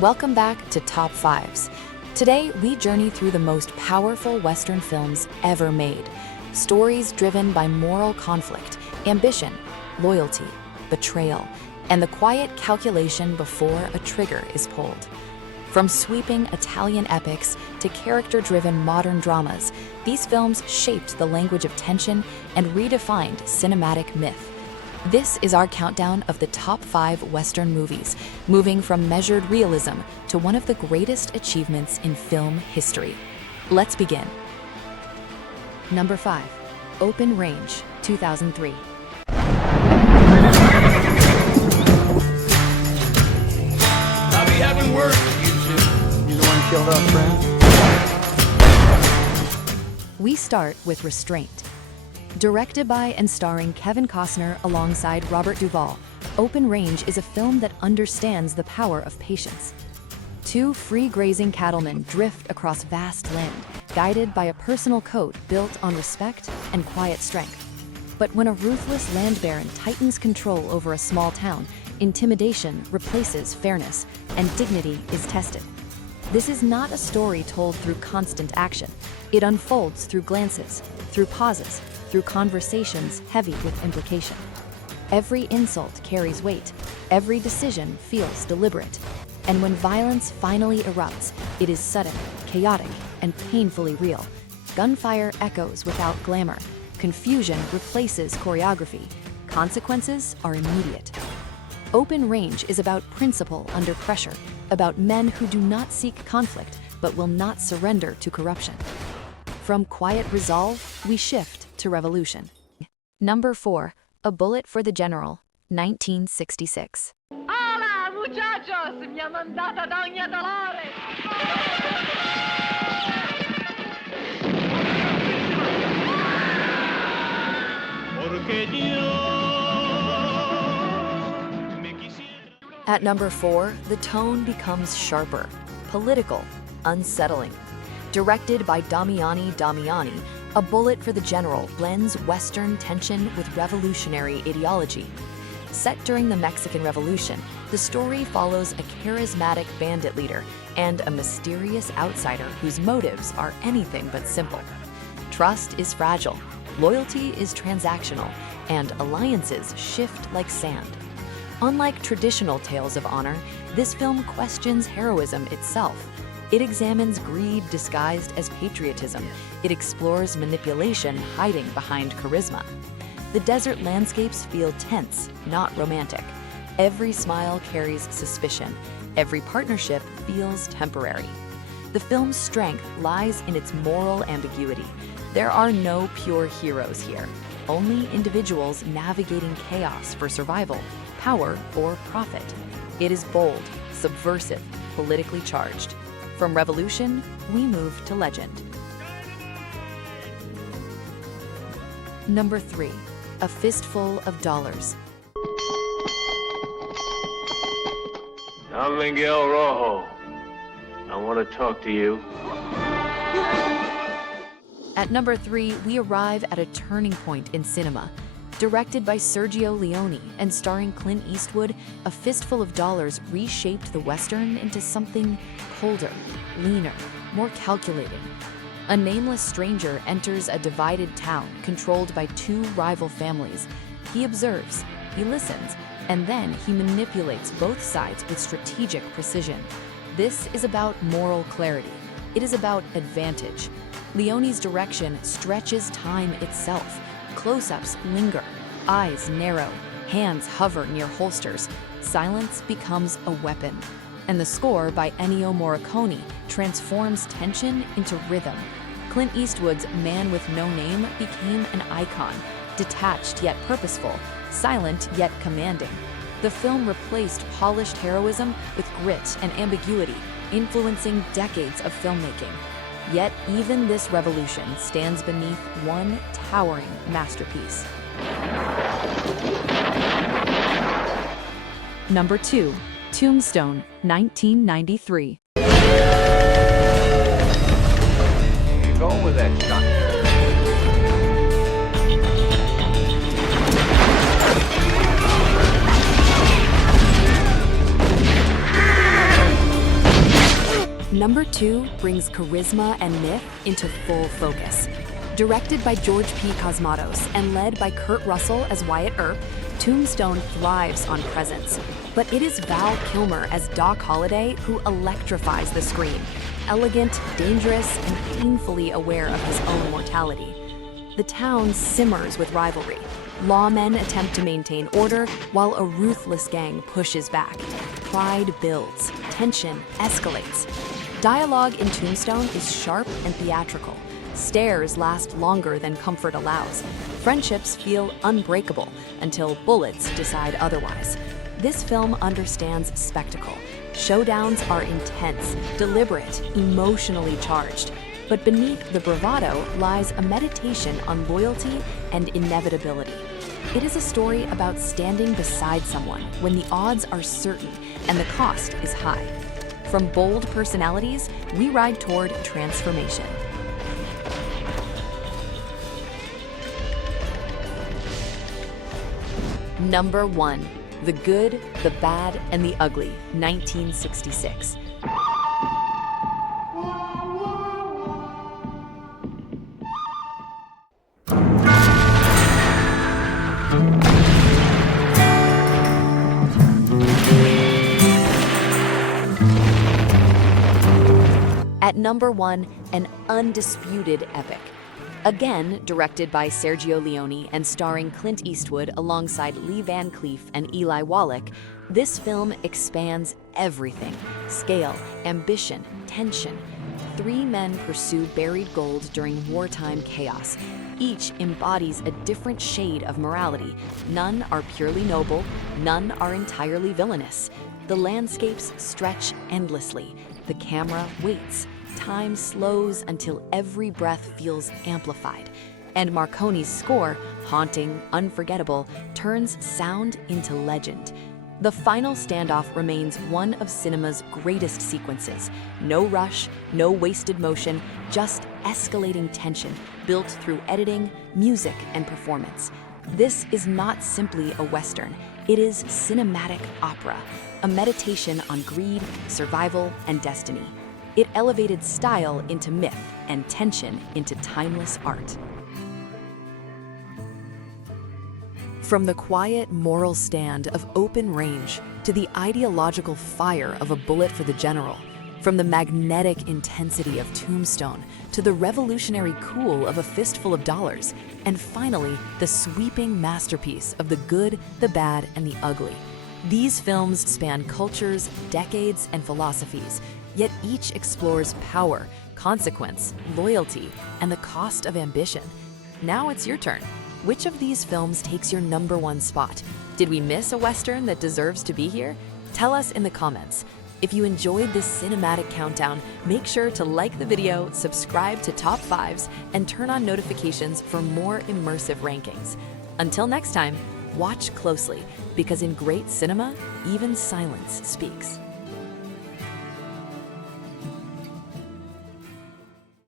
Welcome back to Top Fives. Today, we journey through the most powerful Western films ever made. Stories driven by moral conflict, ambition, loyalty, betrayal, and the quiet calculation before a trigger is pulled. From sweeping Italian epics to character-driven modern dramas, these films shaped the language of tension and redefined cinematic myth. This is our countdown of the top 5 Western movies, moving from measured realism to one of the greatest achievements in film history. Let's begin. Number 5. Open Range, 2003. I'll be having words with you two. You the one killed our friend? We start with Restraint. Directed by and starring Kevin Costner alongside Robert Duvall, Open Range is a film that understands the power of patience. Two free-grazing cattlemen drift across vast land, guided by a personal code built on respect and quiet strength. But when a ruthless land baron tightens control over a small town, intimidation replaces fairness, and dignity is tested. This is not a story told through constant action. It unfolds through glances, through pauses, through conversations heavy with implication. Every insult carries weight, every decision feels deliberate, and when violence finally erupts, it is sudden, chaotic, and painfully real. Gunfire echoes without glamour, confusion replaces choreography, consequences are immediate. Open Range is about principle under pressure, about men who do not seek conflict but will not surrender to corruption. From quiet resolve, we shift to revolution. Number 4. A Bullet for the General, 1966. Hola, muchachos! Mi amandata Doña Dolores! At number 4, the tone becomes sharper, political, unsettling. Directed by Damiani, A Bullet for the General blends Western tension with revolutionary ideology. Set during the Mexican Revolution, the story follows a charismatic bandit leader and a mysterious outsider whose motives are anything but simple. Trust is fragile, loyalty is transactional, and alliances shift like sand. Unlike traditional tales of honor, this film questions heroism itself. It examines greed disguised as patriotism. It explores manipulation hiding behind charisma. The desert landscapes feel tense, not romantic. Every smile carries suspicion. Every partnership feels temporary. The film's strength lies in its moral ambiguity. There are no pure heroes here, only individuals navigating chaos for survival, power, or profit. It is bold, subversive, politically charged. From revolution, we move to legend. Number 3. A Fistful of Dollars. I'm Miguel Rojo. I want to talk to you. At number 3, we arrive at a turning point in cinema. Directed by Sergio Leone and starring Clint Eastwood, A Fistful of Dollars reshaped the Western into something colder, leaner, more calculating. A nameless stranger enters a divided town controlled by two rival families. He observes, he listens, and then he manipulates both sides with strategic precision. This is about moral clarity. It is about advantage. Leone's direction stretches time itself. Close-ups linger, eyes narrow, hands hover near holsters. Silence becomes a weapon. And the score by Ennio Morricone transforms tension into rhythm. Clint Eastwood's Man with No Name became an icon, detached yet purposeful, silent yet commanding. The film replaced polished heroism with grit and ambiguity, influencing decades of filmmaking. Yet even this revolution stands beneath one towering masterpiece. Number 2. Tombstone, 1993. Go with that shot. Number 2 brings charisma and myth into full focus. Directed by George P. Cosmatos and led by Kurt Russell as Wyatt Earp, Tombstone thrives on presence. But it is Val Kilmer as Doc Holliday who electrifies the screen, elegant, dangerous, and painfully aware of his own mortality. The town simmers with rivalry. Lawmen attempt to maintain order while a ruthless gang pushes back. Pride builds, tension escalates. Dialogue in Tombstone is sharp and theatrical. Stares last longer than comfort allows. Friendships feel unbreakable until bullets decide otherwise. This film understands spectacle. Showdowns are intense, deliberate, emotionally charged. But beneath the bravado lies a meditation on loyalty and inevitability. It is a story about standing beside someone when the odds are certain and the cost is high. From bold personalities, we ride toward transformation. Number 1. The Good, the Bad, and the Ugly, 1966. At number 1, an undisputed epic. Again, directed by Sergio Leone and starring Clint Eastwood alongside Lee Van Cleef and Eli Wallach, this film expands everything: scale, ambition, tension. 3 men pursue buried gold during wartime chaos. Each embodies a different shade of morality. None are purely noble, none are entirely villainous. The landscapes stretch endlessly. The camera waits. Time slows until every breath feels amplified. And Marconi's score, haunting, unforgettable, turns sound into legend. The final standoff remains one of cinema's greatest sequences. No rush, no wasted motion, just escalating tension built through editing, music, and performance. This is not simply a Western. It is cinematic opera, a meditation on greed, survival, and destiny. It elevated style into myth and tension into timeless art. From the quiet moral stand of Open Range to the ideological fire of A Bullet for the General, from the magnetic intensity of Tombstone to the revolutionary cool of A Fistful of Dollars, and finally, the sweeping masterpiece of The Good, the Bad, and the Ugly. These films span cultures, decades, and philosophies, yet each explores power, consequence, loyalty, and the cost of ambition. Now it's your turn. Which of these films takes your number 1 spot? Did we miss a Western that deserves to be here? Tell us in the comments. If you enjoyed this cinematic countdown, make sure to like the video, subscribe to Top 5s, and turn on notifications for more immersive rankings. Until next time, watch closely, because in great cinema, even silence speaks.